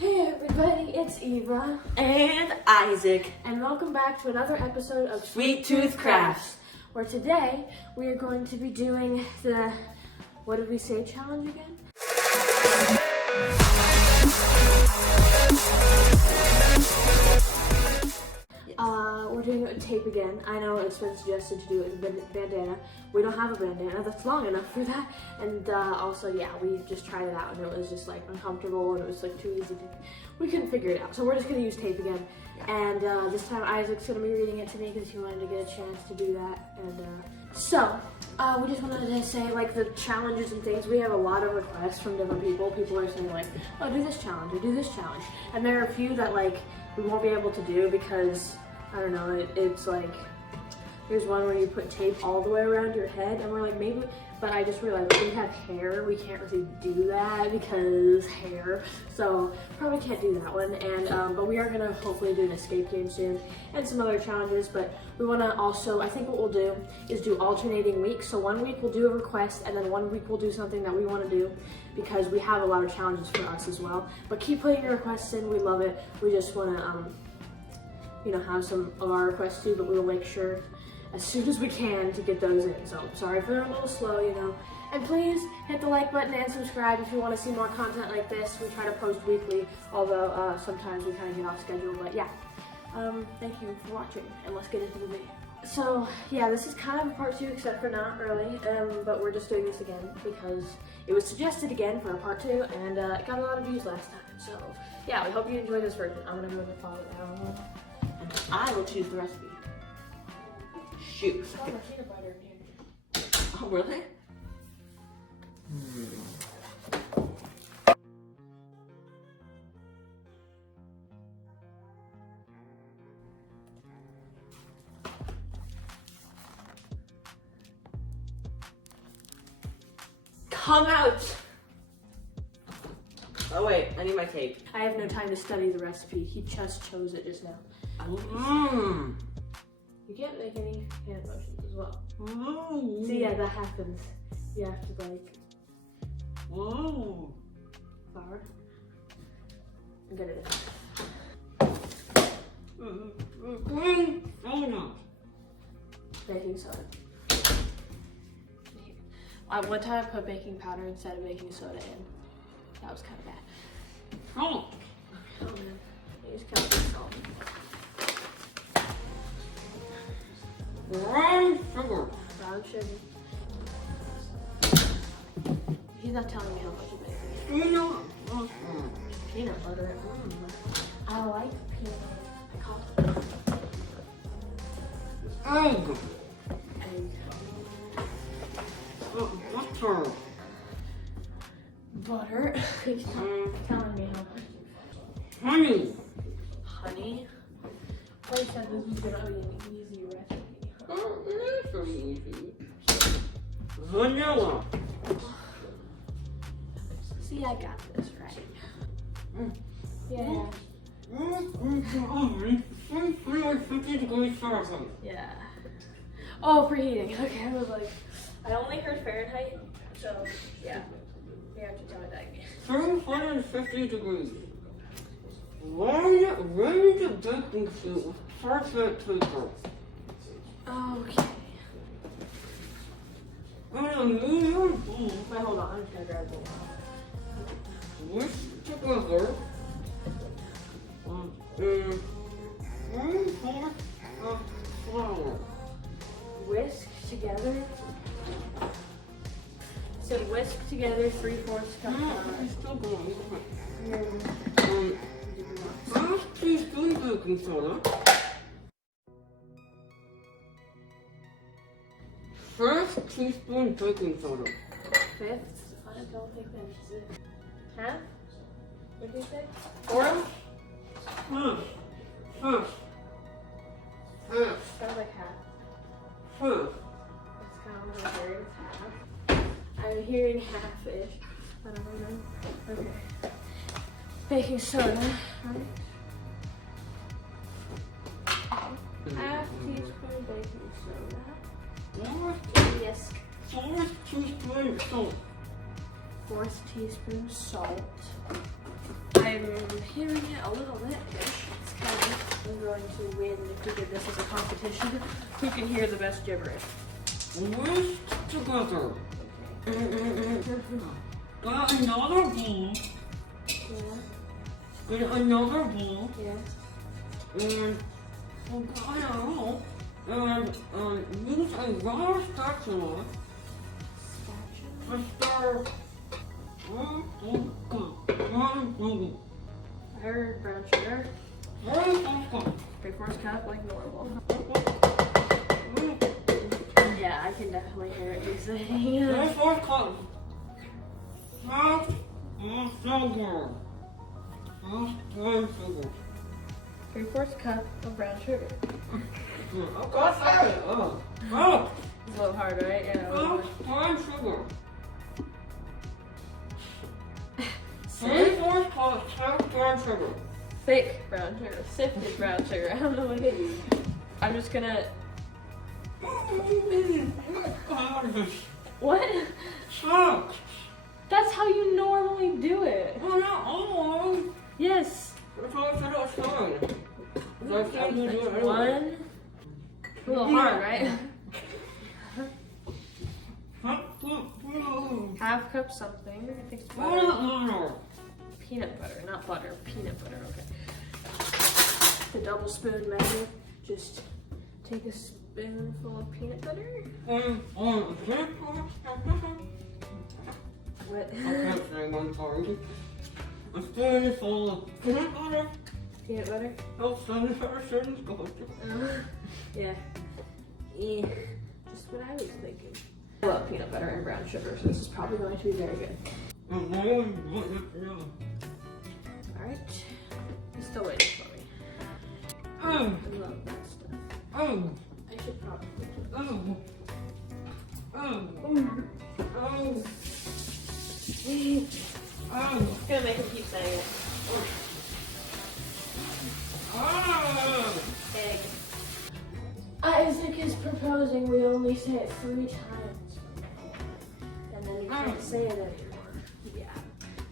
Hey everybody, it's Eva And Isaac. and welcome back to another episode of Sweet Tooth Crafts. where today we are going to be doing the, what did we say, challenge again? We're doing it with tape again. I know it's been suggested to do it with a bandana. We don't have a bandana that's long enough for that. And also, yeah, we just tried it out and it was just like uncomfortable and it was like too easy to, we couldn't figure it out. So we're just gonna use tape again. And this time Isaac's gonna be reading it to me because he wanted to get a chance to do that. And we just wanted to say like the challenges and things. We have a lot of requests from different people. People are saying like, oh, do this challenge or do this challenge. And there are a few that like we won't be able to do because I don't know, it's like, there's one where you put tape all the way around your head, and we're like, maybe, but I just realized we have hair, we can't really do that because hair, so probably can't do that one, and, but we are gonna hopefully do an escape game soon, and some other challenges, but we wanna also, I think what we'll do is do alternating weeks, so one week we'll do a request, and then one week we'll do something that we wanna do, because we have a lot of challenges for us as well, but keep putting your requests in, we love it, we just wanna, you know, have some of our requests too, but we'll make sure as soon as we can to get those in. So sorry for a little slow, you know. And please hit the like button and subscribe if you want to see more content like this. We try to post weekly, although sometimes we kind of get off schedule, but yeah. Thank you for watching, and let's get into the video. So yeah, this is kind of a part 2, except for not really, but we're just doing this again because it was suggested again for a part 2, and it got a lot of views last time. So yeah, we hope you enjoy this version. I'm gonna move the file down. I will choose the recipe. Shoot. Oh, really? Come out! Oh wait, I need my tape. I have no time to study the recipe. He just chose it just now. You can't make any hand motions as well. See, yeah, that happens. You have to like flour and get it in. Baking soda. One time I put baking powder instead of baking soda in. That was kind of bad. Oh man, I just count this salt. Brown sugar. Brown sugar. He's not telling me how much of it. Peanut butter. I like peanut butter. Egg. Butter. Butter. He's telling me how much. Honey. Honey. I said this was gonna be an easy recipe. Oh, it is very easy. Vanilla. See, I got this right. Yeah. 350 degrees Fahrenheit. Yeah. Oh, preheating. Okay, I was like, I only heard Fahrenheit, so yeah. You have to tell me that again. 350 degrees. Raise the baking sheet with parchment paper. Okay. And a medium heat. Wait, hold on. I'm just gonna grab the bowl. Whisk together. 3/4 of flour. Whisk together. So whisk together 3/4 cup flour. It's still going. And Half teaspoon baking soda. First teaspoon baking soda. fifth. I don't think that's it. Half? What did you say? Quarter? Half. Sounds like half. Half. That's kind of what I'm hearing. Half. I'm hearing half-ish. I don't know. Okay. Baking soda, right? Half teaspoon baking soda. Yes. 4 teaspoon salt. 4 teaspoon salt. I'm hearing it a little bit. It's kind of, I'm going to win if we did this as a competition. Who can hear the best gibberish? Wish together. Got another bowl. Yeah. Get another bowl. Yeah. And use a rubber spatula to stir. I heard brown sugar. 3/4 cup like normal. Yeah, I can definitely hear it saying. 3/4 cup. Salt and sugar. Salt and sugar. 3/4 cup of brown sugar. Oh, God, sorry. Oh. It's a little hard, right? Yeah. Salt and sugar. Sift? 3/4 cup salt and sugar. Fake brown sugar. Sifted brown sugar. I don't know what it is. I'm just gonna. What? Salt. That's how you normally do it. Well, not always. Yes. That's how I said outside. That's how you do it anyway. One. A little hard, right? Half cup something. I think it's butter. Peanut butter, not butter. Peanut butter. Okay. The double spoon method. Just take a spoonful of peanut butter. What? I can't say one sorry. A spoonful of peanut butter. Peanut butter? Helps sanitize certain culture. Yeah. Yeah. Just what I was thinking. I love peanut butter and brown sugar, so this is probably going to be very good. Alright. He's still waiting for me. I love that stuff. I should probably. I'm gonna make him keep saying it. Egg. Isaac is proposing we only say it 3 times. And then you can't say it anymore. Yeah.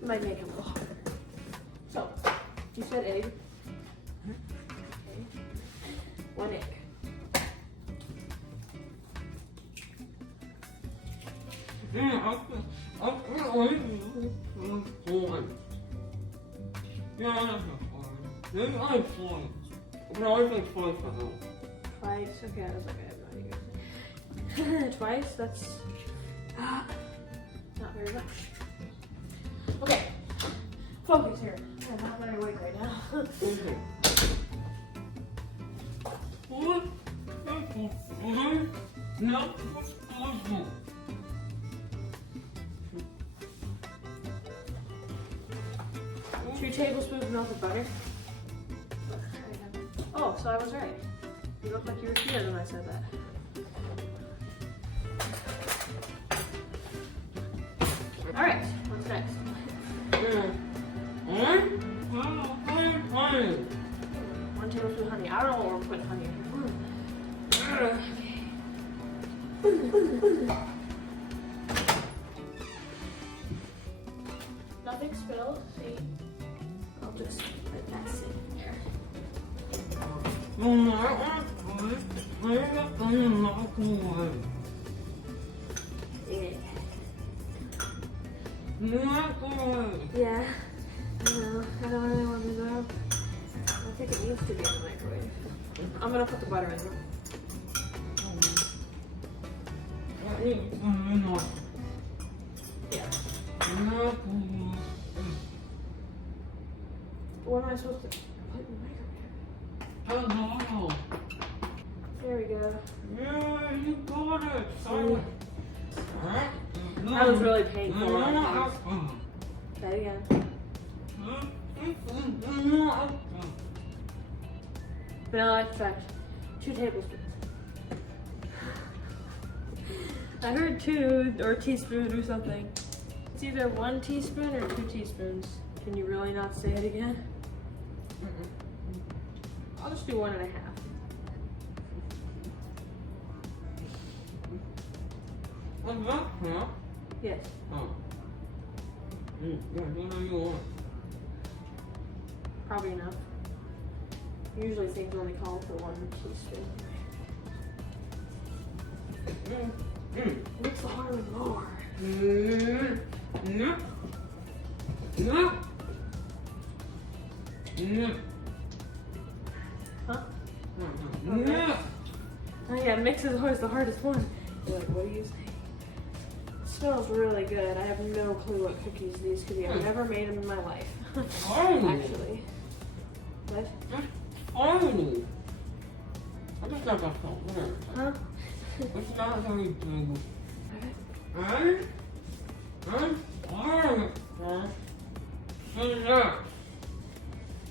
It might make him a little harder. So, you said egg. Okay. 1 egg. Twice. Okay, I was like, I have no idea. Twice? That's not very much. Okay. Focus here. I'm not very awake right now. No. 2 tablespoons of melted butter. Oh, so I was right. You look like you were scared when I said that. Alright, what's next? 1 tablespoon of honey. I don't know what we're putting honey in. Nothing spilled. See? I'll just let that sit in there. Yeah. No, I don't really want to go. I think it needs to be in the microwave. I'm gonna put the butter in there. Yeah. What am I supposed to put in the microwave? There we go. Yeah, you got it. That was really painful. Try it again. Vanilla extract. 2 tablespoons. I heard 2 or teaspoon or something. It's either 1 teaspoon or 2 teaspoons. Can you really not say it again? I'll just do 1.5. Yes. Probably enough. Usually things only call for 1 teaspoon. Mix the hard one more. Huh? Okay. Oh yeah, mix is always the hardest one. You're like, what do you think? It smells really good. I have no clue what cookies these could be. I've never made them in my life. Actually. What? Tiny. I just got that phone. Huh? It's not very big. Okay.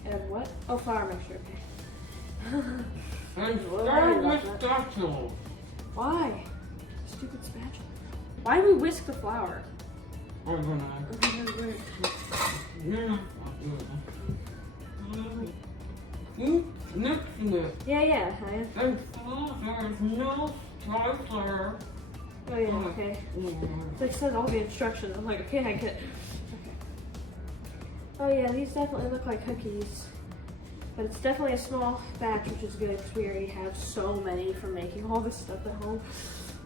And what? Oh, flour mixture. Okay. And Sorry about with that. spatula. Why? Stupid spatula. Why do we whisk the flour? You mixing it. Yeah. And there is no spatula. Oh yeah, okay. They said all the instructions. I'm like, okay, I get it. Okay. Oh yeah, these definitely look like cookies. But it's definitely a small batch, which is good because we already have so many from making all this stuff at home.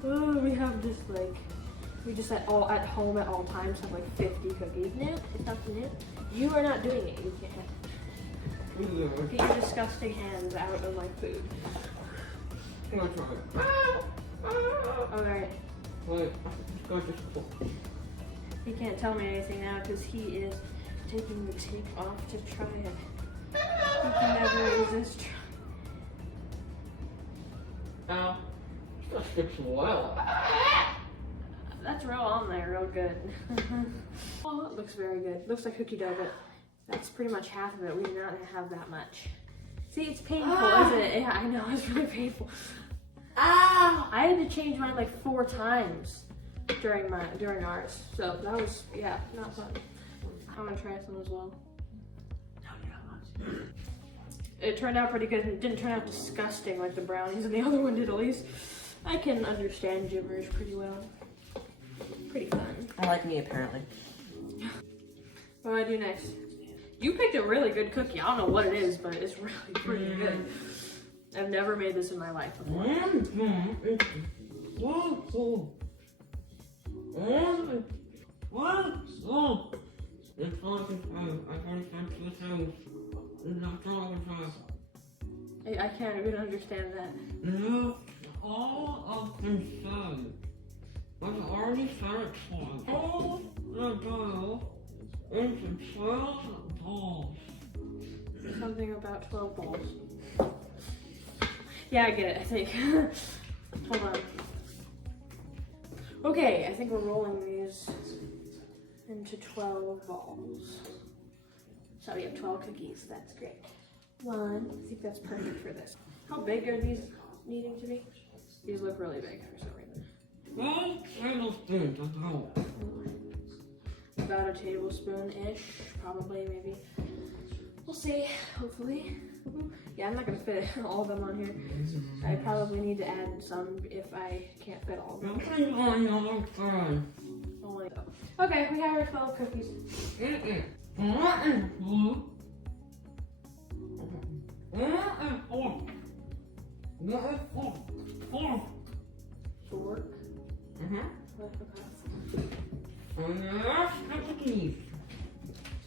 Oh, we have just like, we just at home at all times have like 50 cookies. No, it's not new. You are not doing it. You can't. Get your disgusting hands out of my food. I'm gonna try it. Alright. Wait, go just cool. He can't tell me anything now because he is taking the tape off to try it. He can never resist. Ow. That sticks well. That's real on there, real good. Oh, it looks very good. Looks like cookie dough, but that's pretty much half of it. We do not have that much. See, it's painful, isn't it? Yeah, I know, it's really painful. Ow! I had to change mine like 4 times during ours. So that was, yeah, not fun. I'm gonna try some as well. It turned out pretty good. It didn't turn out disgusting like the brownies and the other one did, at least. I can understand gibberish pretty well. Pretty fun. I like me, apparently. What do I do next? You picked a really good cookie. I don't know what it is, but it's really pretty good. I've never made this in my life before. I can't even understand that. Look, all of the sun. I've already said it twice. All the dough into 12 balls. Something about 12 balls. Yeah, I get it, I think. Hold on. Okay, I think we're rolling these into 12 balls. So we have 12 cookies. That's great. One, I think that's perfect for this. How big are these needing to be? These look really big for some reason. One tablespoon of dough. About a tablespoon-ish, probably, maybe. We'll see, hopefully. Yeah, I'm not gonna fit all of them on here. I probably need to add some if I can't fit all of them. Nothing on the other side. Only okay, we have our 12 cookies. What is blue? What is fork? What is fork? Fork. Fork. Okay. And the last cookies.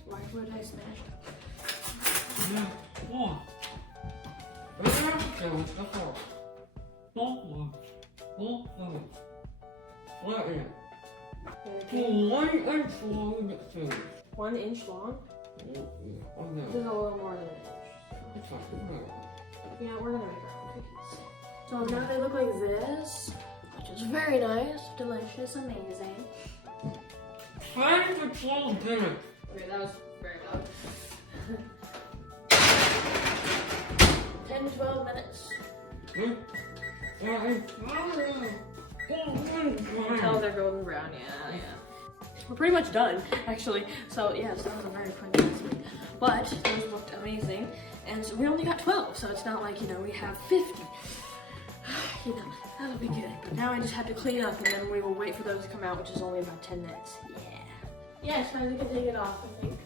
Why would I smash it? Yeah, fork. And the fork. Fork one. Fork one. Flatten it. Okay. 1 inch long things. 1 inch long? Oh This is no. a little more than an inch. It's fine. You know, we're gonna make our own cookies. So now they look like this, which is very nice, delicious, amazing. Time for 12 minutes. Okay, that was very loud. 10 to 12 minutes. You can tell they're golden brown, yeah. We're pretty much done, actually. So yes, that was a very quick recipe. But those looked amazing. And so we only got 12, so it's not like, you know, we have 50. You know, that'll be good. But now I just have to clean up and then we will wait for those to come out, which is only about 10 minutes. Yeah. Yes, now we can take it off, I think.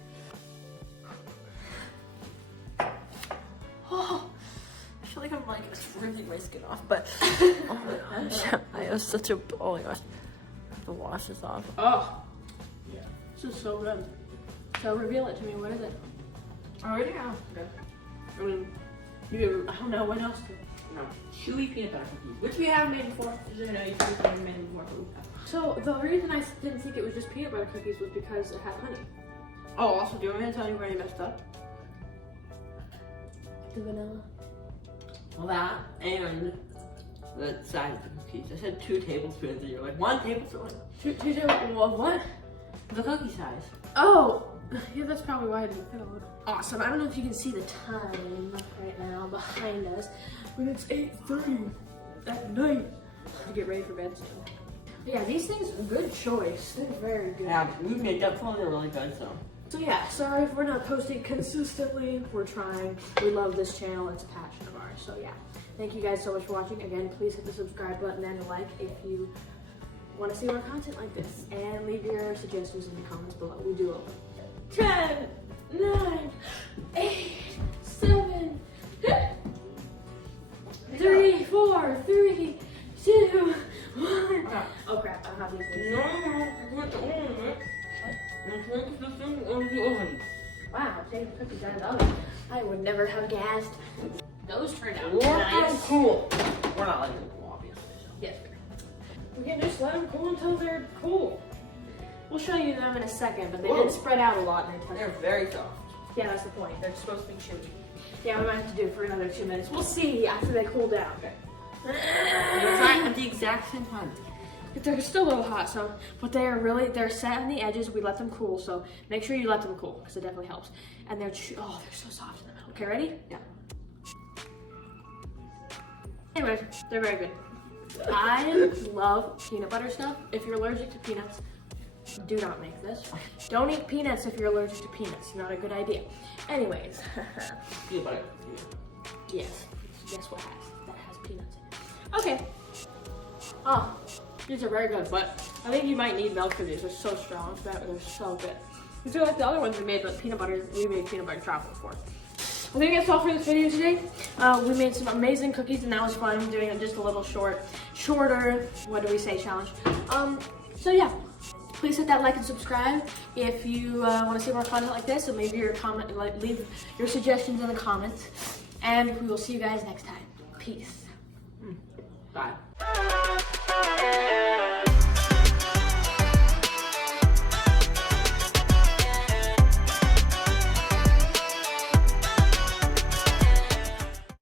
It's ripping my skin off, but oh my gosh, I have such a, oh my gosh, I have to wash this off. Oh, this is so good. So reveal it to me. What is it? Already have. Okay. I mean, I don't know what else to. No, chewy peanut butter cookies, which we have made before. You know, you've never made before, but we have. So the reason I didn't think it was just peanut butter cookies was because it had honey. Oh, also, do you want me to tell you where you messed up? The vanilla. Well, that and the size of the cookies. I said 2 tablespoons, and you're like 1 tablespoon. What? The cookie size. Oh, yeah, that's probably why I didn't fit all. Awesome. I don't know if you can see the time right now behind us, but it's 8:30 at night. To get ready for bed soon. Yeah, these things, good choice. They're very good. Yeah, we've made that fun. They're really good, so. So yeah, sorry if we're not posting consistently. We're trying. We love this channel. It's a passion of ours. So yeah, thank you guys so much for watching. Again, please hit the subscribe button and a like if you want to see more content like this. And leave your suggestions in the comments below. We do love them. 10, 9, 8, 7, 3, 4, 3, 2, 1. Oh crap, I don't have these things. Wow, taking cookies out of the oven. I would never have guessed. Those turned out nice. Cool. We're not letting them cool, obviously. So. Yes, we can just let them cool until they're cool. We'll show you them in a second, but they did spread out a lot and They're very soft. yeah, that's the point. They're supposed to be chewy. Yeah, we might have to do it for another 2 minutes. We'll see after they cool down. Okay. We'll try at the exact same time. They're still a little hot, so, but they're set on the edges. We let them cool, so make sure you let them cool, because it definitely helps. And they're so soft in the middle. Okay, ready? Yeah. Anyways, they're very good. I love peanut butter stuff. If you're allergic to peanuts, do not make this. Don't eat peanuts if you're allergic to peanuts. Not a good idea. Anyways. Peanut butter. Yes. Guess what has peanuts in it. Okay. Oh, these are very good, but I think you might need milk for these. They're so strong. They're so good. I feel like the other ones we made, but we made peanut butter chocolate for. I think that's all for this video today. We made some amazing cookies, and that was fun doing it just a little shorter, what do we say, challenge. So yeah, please hit that like and subscribe if you want to see more content like this, and leave your suggestions in the comments. And we will see you guys next time. Peace. Bye.